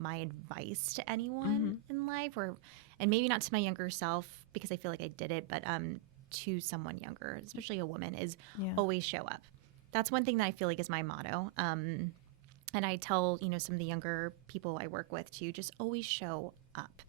my advice to anyone in life, and maybe not to my younger self because I feel like I did it, but to someone younger, especially a woman, is always show up. That's one thing that I feel like is my motto. And I tell, some of the younger people I work with to just always show up.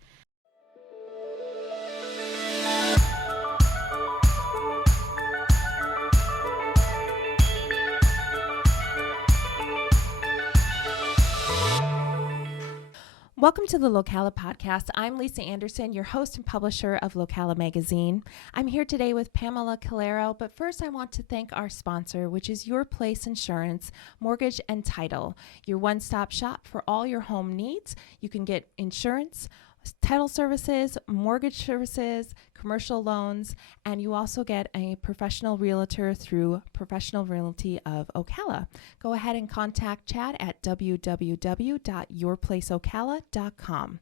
Welcome to the Locala Podcast. I'm Lisa Anderson, your host and publisher of Locala Magazine. I'm here today with Pamela Calero, but first I want to thank our sponsor, which is Your Place Insurance, Mortgage and Title, your one-stop shop for all your home needs. You can get insurance, title services, mortgage services, commercial loans, and you also get a professional realtor through Professional Realty of Ocala. Go ahead and contact Chad at www.yourplaceocala.com.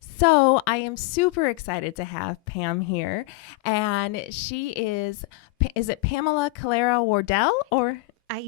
So I am super excited to have Pam here, and she is it Pamela Calero Wardell or? I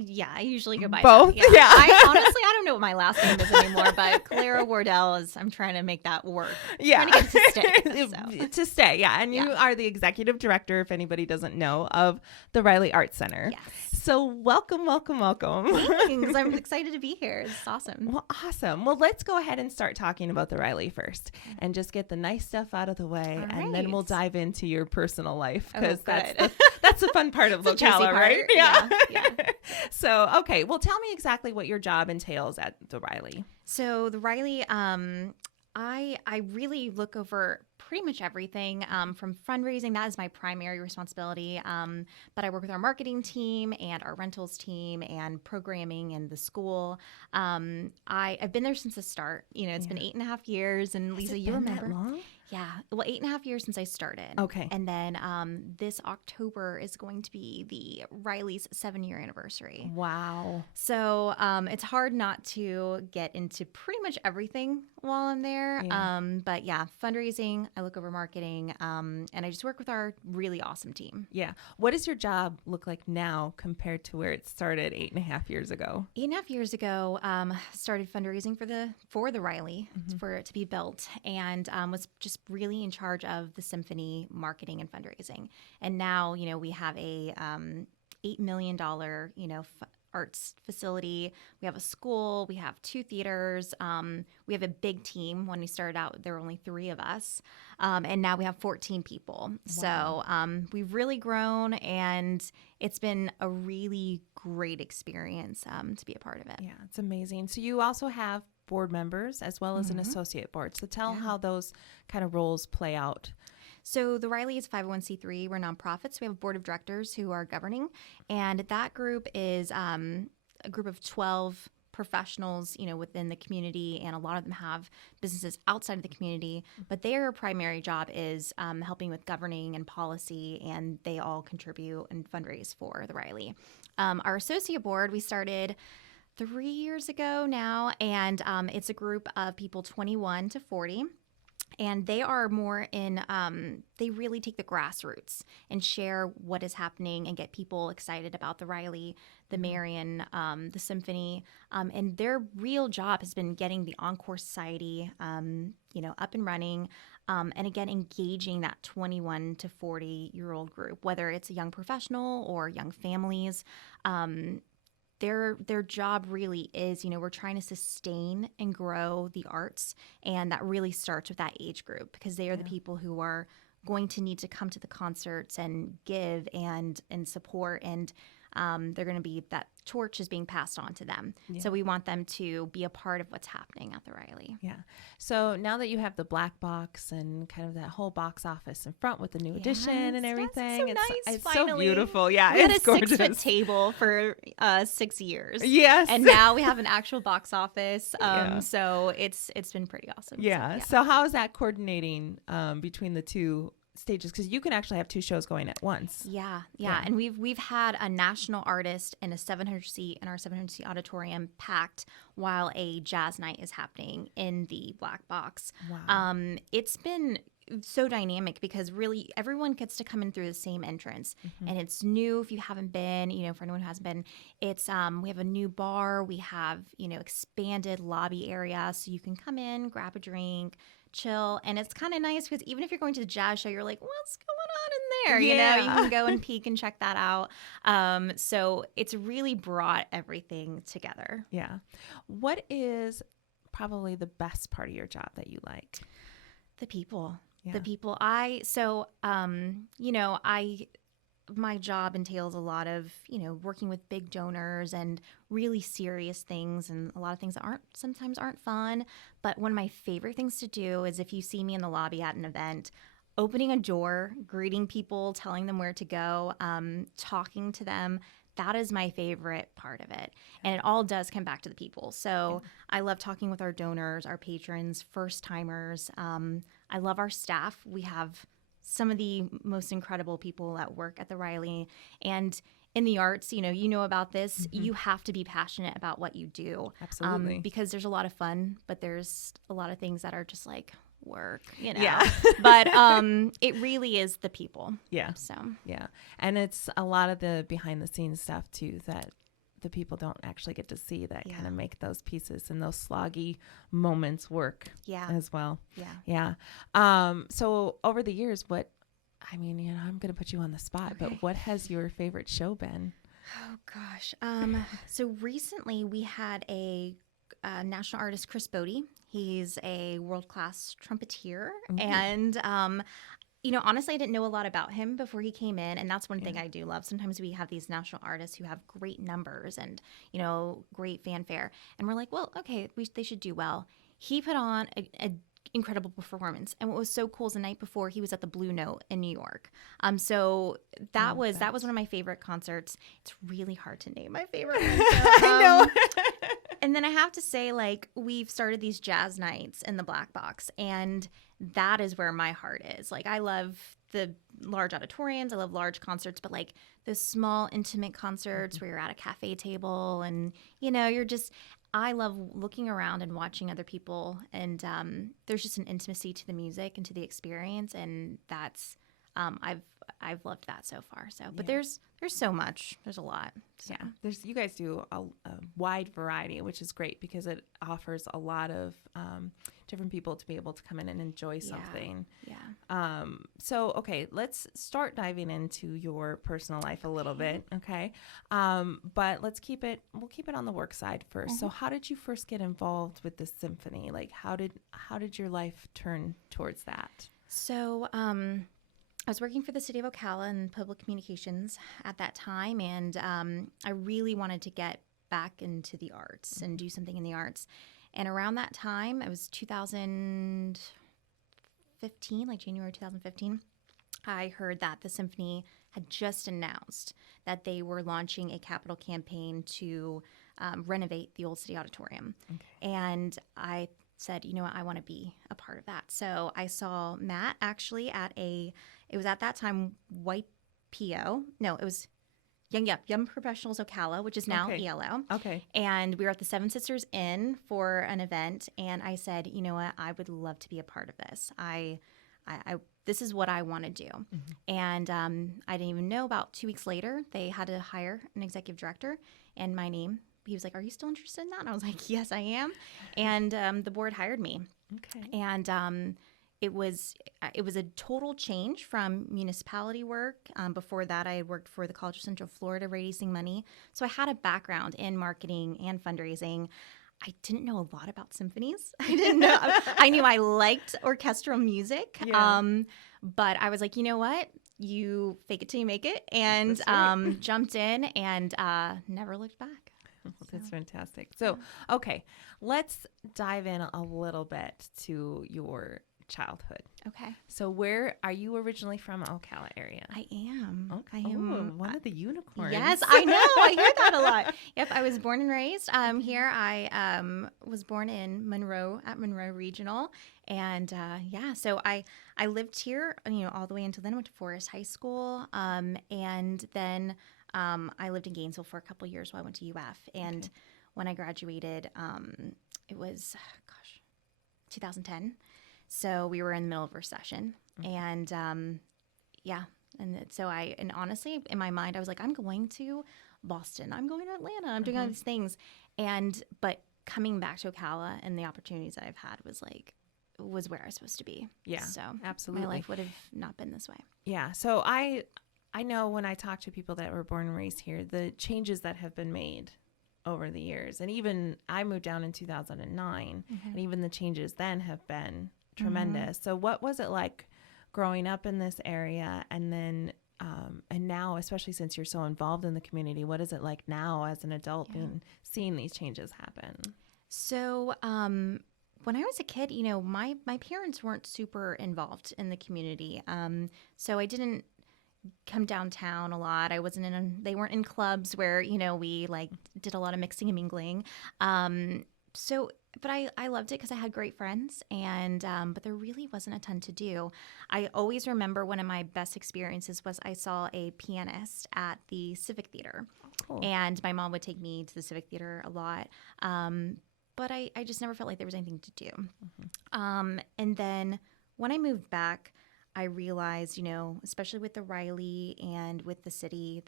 usually go by both. That. Yeah. I don't know what my last name is anymore, but Calero Wardell I'm trying to make that work. Yeah. Trying to get it to stay. To stay, yeah. And you are the executive director, if anybody doesn't know, of the Reilly Arts Center. Yes. So welcome. Thanks. I'm excited to be here. It's awesome. Well, awesome. Well, let's go ahead and start talking about the Reilly first and just get the nice stuff out of the way. All and then we'll dive into your personal life because that's that's the fun part of Locala, right? Yeah. So, okay. Well, tell me exactly what your job entails at the Reilly. So the Reilly, I really look over pretty much everything from fundraising. That is my primary responsibility. But I work with our marketing team and our rentals team and programming and the school. I've been there since the start. It's been 8.5 years. And Lisa, you remember? That long? Yeah. Well, 8.5 years since I started. Okay. And then this October is going to be the Reilly's 7-year anniversary. Wow. So it's hard not to get into pretty much everything while I'm there. Yeah. But yeah, fundraising, I look over marketing, and I just work with our really awesome team. Yeah. What does your job look like now compared to where it started 8.5 years ago? 8.5 years ago, started fundraising for the Reilly, for it to be built, and was just really in charge of the Symphony marketing and fundraising. And now, we have a $8 million, arts facility. We have a school. We have 2 theaters. We have a big team. When we started out, there were only 3 of us. And now we have 14 people. Wow. So we've really grown, and it's been a really great experience to be a part of it. Yeah, it's amazing. So you also have board members as well as an associate board. So tell how those kind of roles play out. So the Reilly is 501c3. We're nonprofits. We have a board of directors who are governing, and that group is a group of 12 professionals, within the community, and a lot of them have businesses outside of the community, but their primary job is helping with governing and policy, and they all contribute and fundraise for the Reilly. Our associate board, we started 3 years ago now, and it's a group of people 21 to 40. And they are more in, they really take the grassroots and share what is happening and get people excited about the Reilly, the Marion, the Symphony. And their real job has been getting the Encore Society, up and running. And again, engaging that 21 to 40-year-old group, whether it's a young professional or young families. Their job really is, we're trying to sustain and grow the arts, and that really starts with that age group because they are the people who are going to need to come to the concerts and give and support, and they're going to be, that torch is being passed on to them. Yeah. So we want them to be a part of what's happening at the Reilly. Yeah. So now that you have the black box and kind of that whole box office in front with the new edition and everything, so it's finally. so beautiful. Yeah, we it's had a gorgeous. 6-foot table for 6 years. Yes. And now we have an actual box office. So it's been pretty awesome. Yeah. So how is that coordinating between the two stages, because you can actually have 2 shows going at once? Yeah. And we've had a national artist and a 700-seat in our 700-seat auditorium packed while a jazz night is happening in the black box. Wow. It's been so dynamic because really everyone gets to come in through the same entrance, and it's new if you haven't been. For anyone who hasn't been, it's we have a new bar, we have expanded lobby area, so you can come in, grab a drink, chill, and it's kind of nice because even if you're going to the jazz show, you're like, what's going on in there? You can go and peek and check that out. So it's really brought everything together. Yeah. What is probably the best part of your job that you like? The people. Yeah. The people. My job entails a lot of, working with big donors and really serious things, and a lot of things that sometimes aren't fun. But one of my favorite things to do is if you see me in the lobby at an event, opening a door, greeting people, telling them where to go, talking to them. That is my favorite part of it. And it all does come back to the people. So I love talking with our donors, our patrons, first timers. I love our staff. We have some of the most incredible people that work at the Reilly. And in the arts, you know about this, you have to be passionate about what you do. Absolutely. Because there's a lot of fun, but there's a lot of things that are just like work, Yeah. But it really is the people. Yeah. So yeah. And it's a lot of the behind the scenes stuff too that the people don't actually get to see that kind of make those pieces and those sloggy moments work as well. Yeah. So over the years, I'm going to put you on the spot, but what has your favorite show been? Oh gosh. So recently we had a national artist, Chris Bodie. He's a world-class trumpeter. And, honestly, I didn't know a lot about him before he came in. And that's one thing I do love. Sometimes we have these national artists who have great numbers and, great fanfare. And we're like, well, okay, they should do well. He put on a incredible performance. And what was so cool is the night before he was at the Blue Note in New York. So that was one of my favorite concerts. It's really hard to name my favorite one. So, I know. And then I have to say, we've started these jazz nights in the Black Box, and that is where my heart is. I love the large auditoriums. I love large concerts, but those small, intimate concerts where you're at a cafe table and, I love looking around and watching other people, and there's just an intimacy to the music and to the experience, and that's I've loved that so far. So, but there's so much. There's a lot. So. Yeah, you guys do a wide variety, which is great because it offers a lot of different people to be able to come in and enjoy something. Yeah. So, okay, let's start diving into your personal life a little bit. Okay. But we'll keep it on the work side first. So how did you first get involved with the symphony? How did your life turn towards that? So, I was working for the city of Locala in public communications at that time, and I really wanted to get back into the arts and do something in the arts. And around that time, it was 2015, January 2015, I heard that the Symphony had just announced that they were launching a capital campaign to renovate the Old City Auditorium. Okay. And I said, I want to be a part of that. So I saw Matt actually it was at that time YPO. No, it was Young Professionals Ocala, which is now ELO. Okay. And we were at the Seven Sisters Inn for an event. And I said, you know what? I would love to be a part of this. This is what I want to do. Mm-hmm. And I didn't even know, about 2 weeks later, they had to hire an executive director, and my name. He was like, "Are you still interested in that?" And I was like, "Yes, I am." And the board hired me. Okay. And it was a total change from municipality work. Before that, I had worked for the College of Central Florida raising money. So I had a background in marketing and fundraising. I didn't know a lot about symphonies. I didn't know. I knew I liked orchestral music. Yeah. But I was like, you know what? You fake it till you make it. And jumped in and never looked back. That's fantastic. So, okay, let's dive in a little bit to your childhood. Okay. So where are you originally from? Ocala area? I am. Okay. I am one of the unicorns. Yes, I know. I hear that a lot. Yep, I was born and raised here. I was born in Monroe at Monroe Regional. And so I lived here, all the way until then. I went to Forest High School. And then I lived in Gainesville for a couple years while I went to UF. And when I graduated, it was, 2010. So we were in the middle of recession, and and honestly, in my mind, I was like, I'm going to Boston, I'm going to Atlanta, I'm doing all these things, but coming back to Ocala and the opportunities that I've had was where I was supposed to be. Yeah, so absolutely. My life would have not been this way. Yeah. So I know when I talk to people that were born and raised here, the changes that have been made over the years, and even I moved down in 2009, and even the changes then have been tremendous. So what was it like growing up in this area, and then and now, especially since you're so involved in the community, what is it like now as an adult being seeing these changes happen? So when I was a kid, my parents weren't super involved in the community. So I didn't come downtown a lot. I wasn't they weren't in clubs where, we like did a lot of mixing and mingling. But I loved it because I had great friends, and but there really wasn't a ton to do. I always remember one of my best experiences was I saw a pianist at the Civic Theater. Cool. And my mom would take me to the Civic Theater a lot. But I just never felt like there was anything to do. And then when I moved back, I realized, especially with the Reilly and with the city,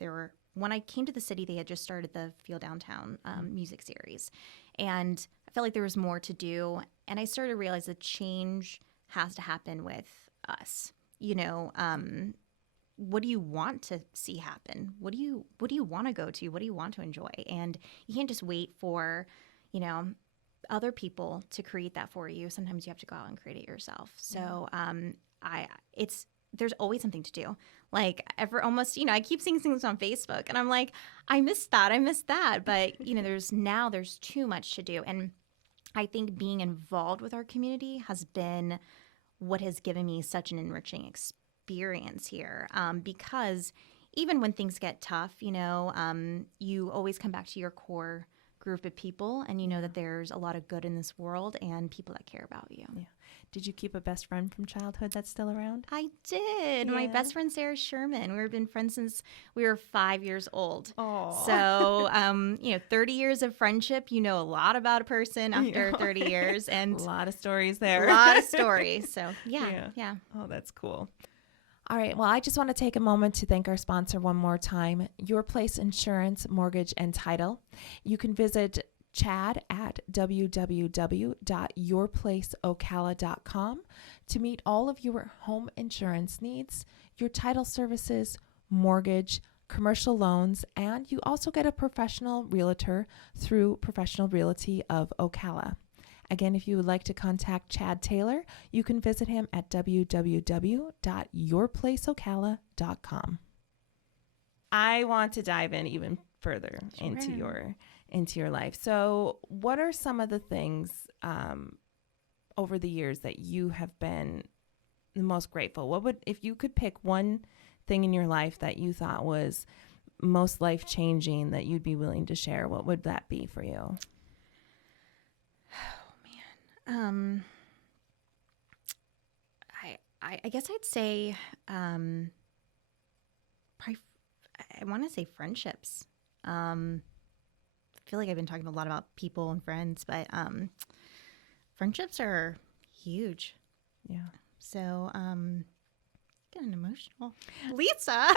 when I came to the city, they had just started the Feel Downtown music series. And I felt like there was more to do. And I started to realize that change has to happen with us. What do you want to see happen? What do you want to go to? What do you want to enjoy? And you can't just wait for, other people to create that for you. Sometimes you have to go out and create it yourself. So there's always something to do. Like I keep seeing things on Facebook and I'm like, I missed that. But there's too much to do. And I think being involved with our community has been what has given me such an enriching experience here. Because even when things get tough, you always come back to your core group of people, and you know that there's a lot of good in this world and people that care about you. Yeah. Did you keep a best friend from childhood that's still around? I did. Yeah. My best friend, Sarah Sherman. We've been friends since we were 5 years old. Oh. So, 30 years of friendship, a lot about a person after 30 years. And a lot of stories there. A lot of stories. So, yeah. Oh, that's cool. All right. Well, I just want to take a moment to thank our sponsor one more time, Your Place Insurance, Mortgage, and Title. You can visit Chad at www.yourplaceocala.com to meet all of your home insurance needs, your title services, mortgage, commercial loans, and you also get a professional realtor through Professional Realty of Ocala. Again, if you would like to contact Chad Taylor, you can visit him at www.yourplaceocala.com. I want to dive in even further into your life. So what are some of the things over the years that you have been the most grateful? If you could pick one thing in your life that you thought was most life-changing that you'd be willing to share, what would that be for you? I guess I'd say, I want to say friendships. I feel like I've been talking a lot about people and friends, but friendships are huge. Yeah. So, getting emotional. Lisa,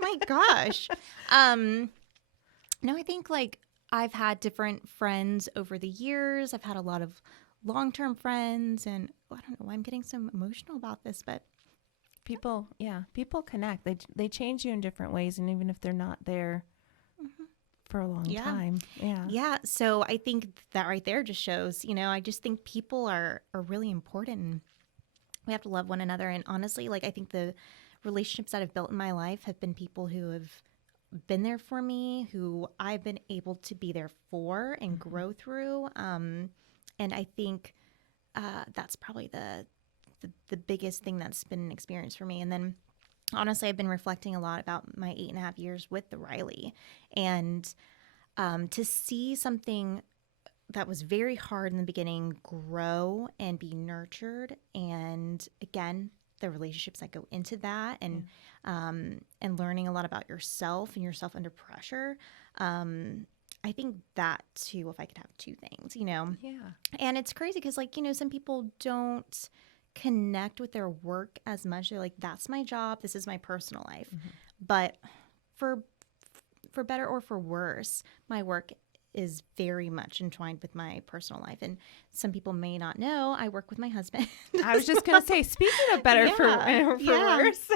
my gosh. No, I think I've had different friends over the years. I've had a lot of long-term friends, and I don't know why I'm getting so emotional about this, but people connect. They change you in different ways, and even if they're not there for a long time. Yeah. So I think that right there just shows, I just think people are really important, and we have to love one another. And honestly, I think the relationships that I've built in my life have been people who have been there for me, who I've been able to be there for and grow through. And I think that's probably the biggest thing that's been an experience for me. And then honestly, I've been reflecting a lot about my 8.5 years with the Reilly, and to see something that was very hard in the beginning grow and be nurtured. And again, the relationships that go into that, and learning a lot about yourself and yourself under pressure. I think that too, if I could have two things, Yeah. and it's crazy because like, some people don't connect with their work as much. They're like, that's my job. This is my personal life. But for better or for worse, my work is very much entwined with my personal life. And some people may not know, I work with my husband. I was just going to say, speaking of better for worse.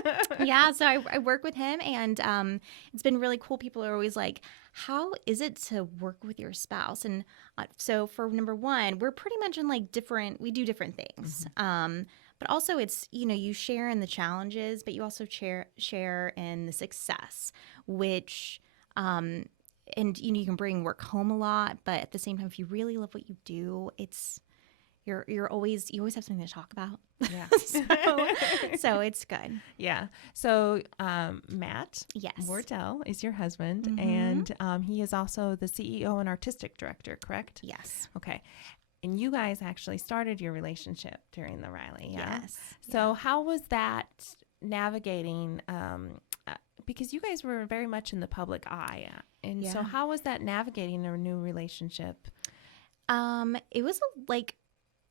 Yeah, so I work with him, and it's been really cool. People are always like, how is it to work with your spouse? And so for number one, we're pretty much in like we do different things. But also it's, you share in the challenges, but you also share in the success, which and you can bring work home a lot, but at the same time, if you really love what you do, you always have something to talk about. Yeah. so it's good. Yeah. So Matt Yes. Wardell is your husband, and he is also the CEO and artistic director, correct? Yes. Okay. And you guys actually started your relationship during the Reilly. Yeah? Yes. So how was that navigating? Because you guys were very much in the public eye. And so how was that navigating a new relationship? It was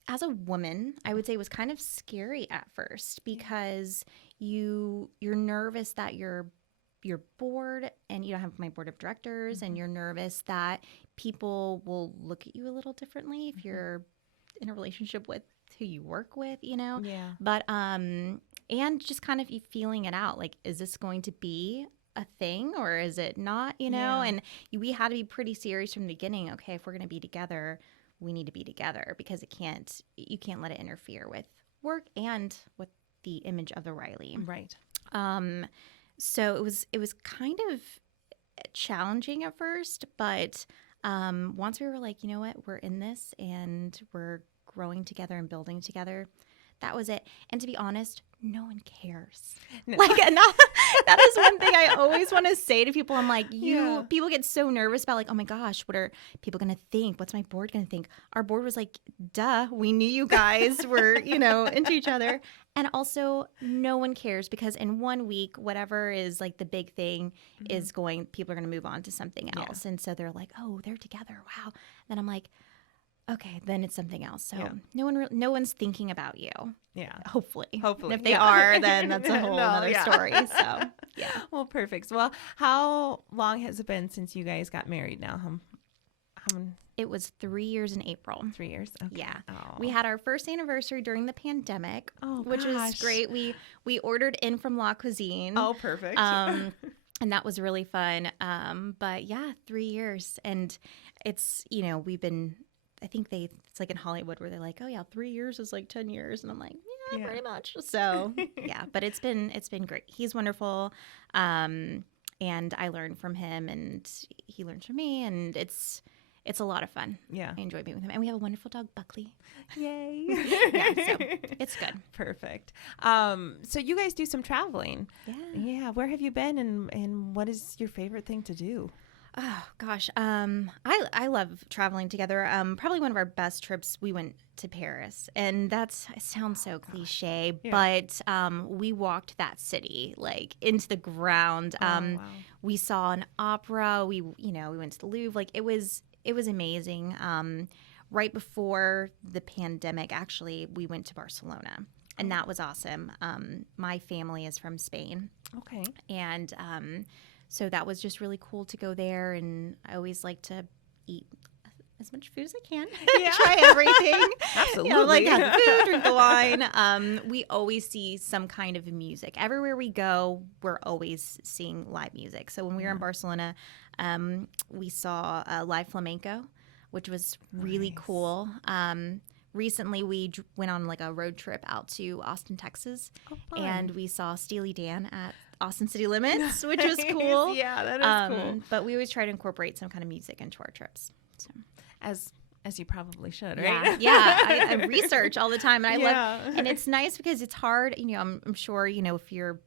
as a woman, I would say it was kind of scary at first because you're nervous that you're bored and you don't have my board of directors, and you're nervous that people will look at you a little differently if you're in a relationship with who you work with, Yeah. But and just kind of feeling it out, like, is this going to be a thing or is it not, Yeah. And we had to be pretty serious from the beginning. Okay, if we're going to be together, we need to be together because you can't let it interfere with work and with the image of the Reilly. Right. So it was kind of challenging at first, but once we were like, you know what, we're in this and we're growing together and building together, that was it. And to be honest, no one cares. No. That is one thing I always want to say to people. I'm like, people get so nervous about like, oh my gosh, what are people going to think? What's my board going to think? Our board was like, duh, we knew you guys were, into each other. And also no one cares because in 1 week, whatever is like the big thing is people are going to move on to something else. And so they're like, oh, they're together. Wow. Then I'm like, okay, then it's something else. So no one's thinking about you. Yeah. Hopefully. Hopefully. And if they are, then that's a whole other story. So, yeah. Well, perfect. Well, how long has it been since you guys got married now? It was 3 years in April. 3 years? Okay. Yeah. Oh. We had our first anniversary during the pandemic, which was gosh. great. We ordered in from La Cuisine. Oh, perfect. And that was really fun. But yeah, 3 years. And it's, I think it's like in Hollywood where they're like, oh yeah, 3 years is like 10 years. And I'm like, yeah. Pretty much. So yeah, but it's been great. He's wonderful. And I learned from him and he learns from me, and it's a lot of fun. Yeah. I enjoy being with him. And we have a wonderful dog, Buckley. Yay. Yeah, so it's good. Perfect. So you guys do some traveling. Yeah. Yeah. Where have you been, and what is your favorite thing to do? Oh gosh, I love traveling together. Probably one of our best trips, we went to Paris, and it sounds so cliche, but we walked that city like into the ground. Wow. We saw an opera. We went to the Louvre. Like it was amazing. Right before the pandemic, actually, we went to Barcelona, and that was awesome. My family is from Spain. Okay. And so that was just really cool to go there, and I always like to eat as much food as I can. Yeah. Try everything. Absolutely. Have the food, drink the wine. We always see some kind of music. Everywhere we go, we're always seeing live music. So when we were in Barcelona, we saw live flamenco, which was really cool. Recently, we went on like a road trip out to Austin, Texas, and we saw Steely Dan at Austin City Limits, which was cool. Yeah, that is cool. But we always try to incorporate some kind of music into our trips. So. As you probably should, right? Yeah. I research all the time, and I Yeah. love. And it's nice because it's hard. I'm sure if you're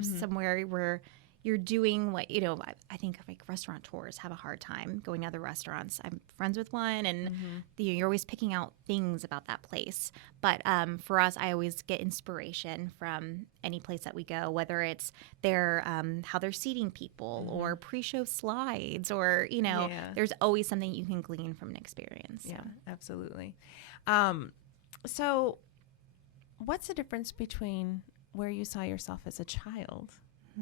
somewhere where you're doing what, I think like restaurateurs have a hard time going to other restaurants. I'm friends with one, and you're always picking out things about that place. But for us, I always get inspiration from any place that we go, whether it's their how they're seating people or pre-show slides, or there's always something you can glean from an experience. Yeah, absolutely. So what's the difference between where you saw yourself as a child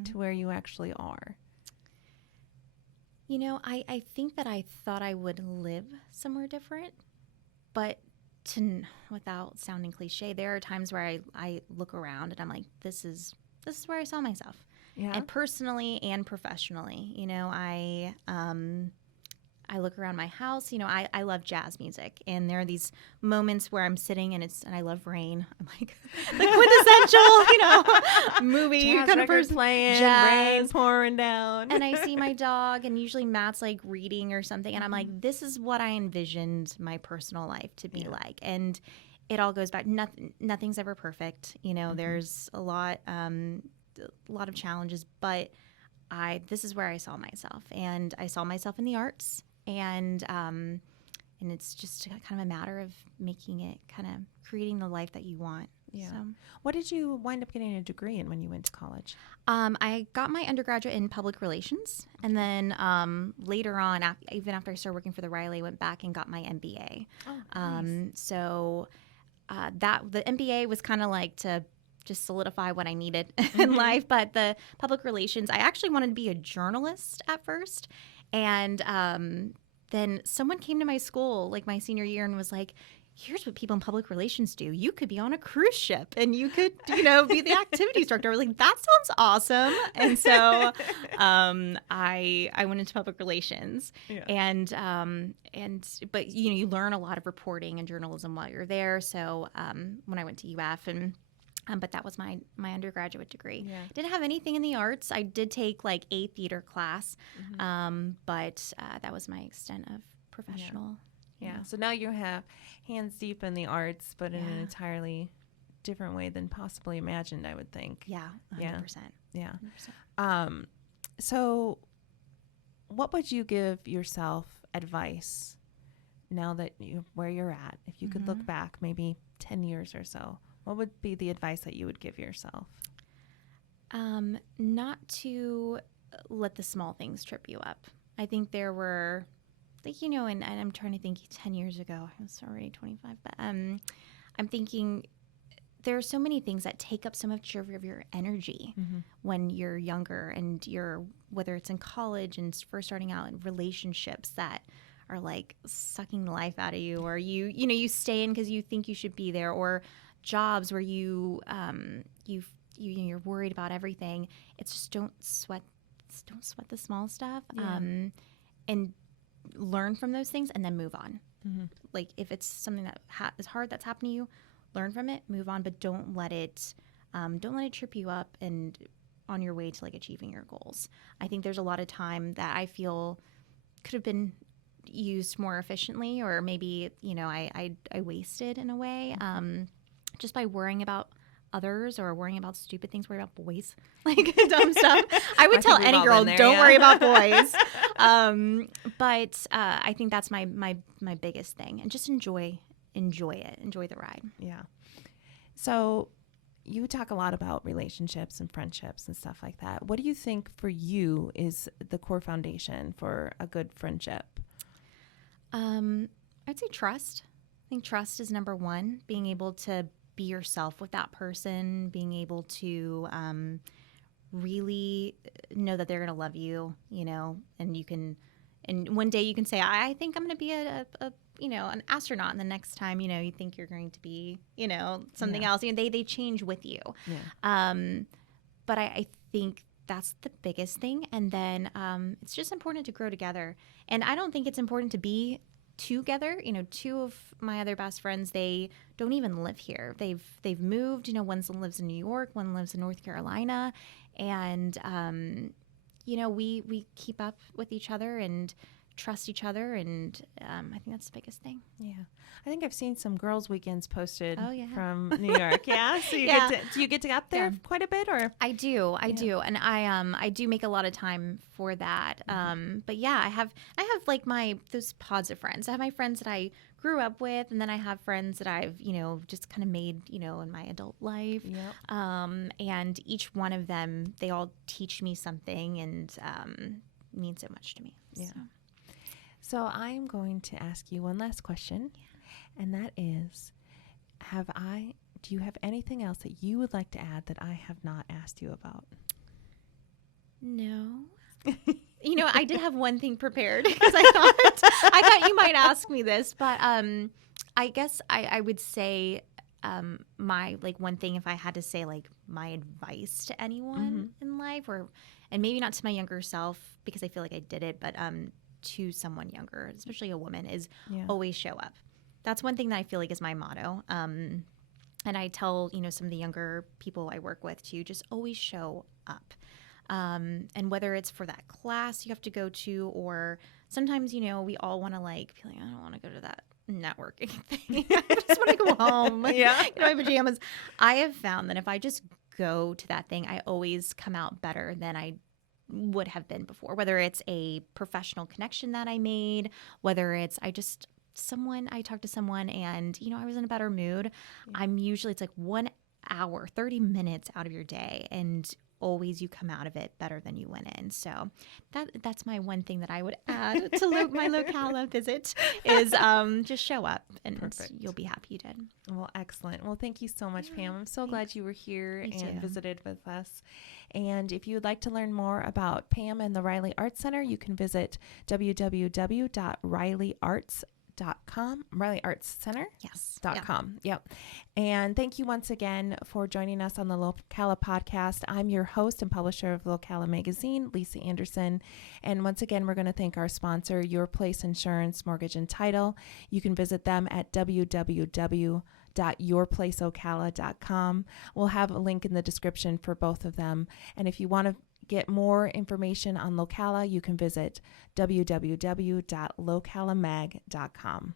to where you actually are? I think that I thought I would live somewhere different, but without sounding cliche, there are times where I look around and I'm like, this is where I saw myself. Yeah. And personally and professionally, I look around my house. I love jazz music, and there are these moments where I'm sitting and I love rain. I'm like quintessential, movie Jazz kind of person playing, jazz. rain pouring down, and I see my dog, and usually Matt's like reading or something, and I'm like, this is what I envisioned my personal life to be like, and it all goes back. Nothing's ever perfect. There's a lot of challenges, but this is where I saw myself, and I saw myself in the arts. And it's just kind of a matter of making it, kind of creating the life that you want. Yeah. So, what did you wind up getting a degree in when you went to college? I got my undergraduate in public relations, and then later on, even after I started working for the Reilly, I went back and got my MBA. Oh, nice. So the MBA was kind of like to just solidify what I needed in life. But the public relations, I actually wanted to be a journalist at first. And then someone came to my school, like my senior year, and was like, here's what people in public relations do. You could be on a cruise ship, and you could, be the activities director. I was like, that sounds awesome. And so I went into public relations. Yeah. But you learn a lot of reporting and journalism while you're there. So when I went to UF, but that was my undergraduate degree. Yeah. Didn't have anything in the arts. I did take like a theater class, but that was my extent of professional. Yeah. So now you have hands deep in the arts, but in an entirely different way than possibly imagined, I would think. Yeah, 100%. Yeah. 100%. So what would you give yourself advice now that where you're at? If you could look back maybe 10 years or so, what would be the advice that you would give yourself? Not to let the small things trip you up. I think there were, and I'm trying to think 10 years ago, I was already 25, but I'm thinking there are so many things that take up so much of your energy when you're younger, and whether it's in college and first starting out in relationships that are like sucking the life out of you, or you stay in because you think you should be there, or jobs where you're worried about everything. It's just don't sweat the small stuff, and learn from those things, and then move on. Like if it's something that is hard that's happened to you, learn from it, move on, but don't let it trip you up and on your way to like achieving your goals. I think there's a lot of time that I feel could have been used more efficiently, or maybe I wasted in a way. Just by worrying about others or worrying about stupid things, worry about boys, like dumb stuff. I would tell any girl, don't worry about boys. But I think that's my biggest thing, and just enjoy it, enjoy the ride. Yeah. So you talk a lot about relationships and friendships and stuff like that. What do you think for you is the core foundation for a good friendship? I'd say trust. I think trust is number one. Being able to be yourself with that person, being able to really know that they're going to love you, and one day you can say, I think I'm going to be an astronaut, and the next time, you think you're going to be, something else. They change with you. Yeah. But I think that's the biggest thing. And then it's just important to grow together. And I don't think it's important to be together. Two of my other best friends, they don't even live here. They've moved. One lives in New York, one lives in North Carolina, and we keep up with each other and trust each other, and I think that's the biggest thing. Yeah. I think I've seen some girls' weekends posted from New York. Yeah. So do you get to up there quite a bit, or? I do, and I do make a lot of time for that. But yeah, I have like those pods of friends. I have my friends that I grew up with, and then I have friends that I've just kind of made in my adult life. Yep. And each one of them, they all teach me something, and mean so much to me. Yeah. So I'm going to ask you one last question, and that is, do you have anything else that you would like to add that I have not asked you about? No. I did have one thing prepared because I thought you might ask me this, but I guess I would say my one thing, if I had to say my advice to anyone in life, and maybe not to my younger self because I feel like I did it, but to someone younger, especially a woman, is always show up. That's one thing that I feel like is my motto. And I tell some of the younger people I work with to just always show up. And whether it's for that class you have to go to, or sometimes, we all want to be like, I don't want to go to that networking thing. I just want to go home. My pajamas. I have found that if I just go to that thing, I always come out better than I would have been before. Whether it's a professional connection that I made, whether it's I talked to someone and, I was in a better mood. It's like 1 hour, 30 minutes out of your day, and always you come out of it better than you went in. So that's my one thing that I would add to my Locala visit is just show up, and Perfect. You'll be happy you did. Well, excellent. Well, thank you so much, Pam. I'm so glad you were here and visited with us. And if you would like to learn more about Pam and the Reilly Arts Center, you can visit www.reillyarts.com, Reilly Arts Center? Yes. .com. Yep. And thank you once again for joining us on the Locala Podcast. I'm your host and publisher of Locala Magazine, Lisa Anderson. And once again, we're going to thank our sponsor, Your Place Insurance, Mortgage and Title. You can visit them at www.yourplaceocala.com. We'll have a link in the description for both of them. And if you want to get more information on Locala, you can visit www.localamag.com.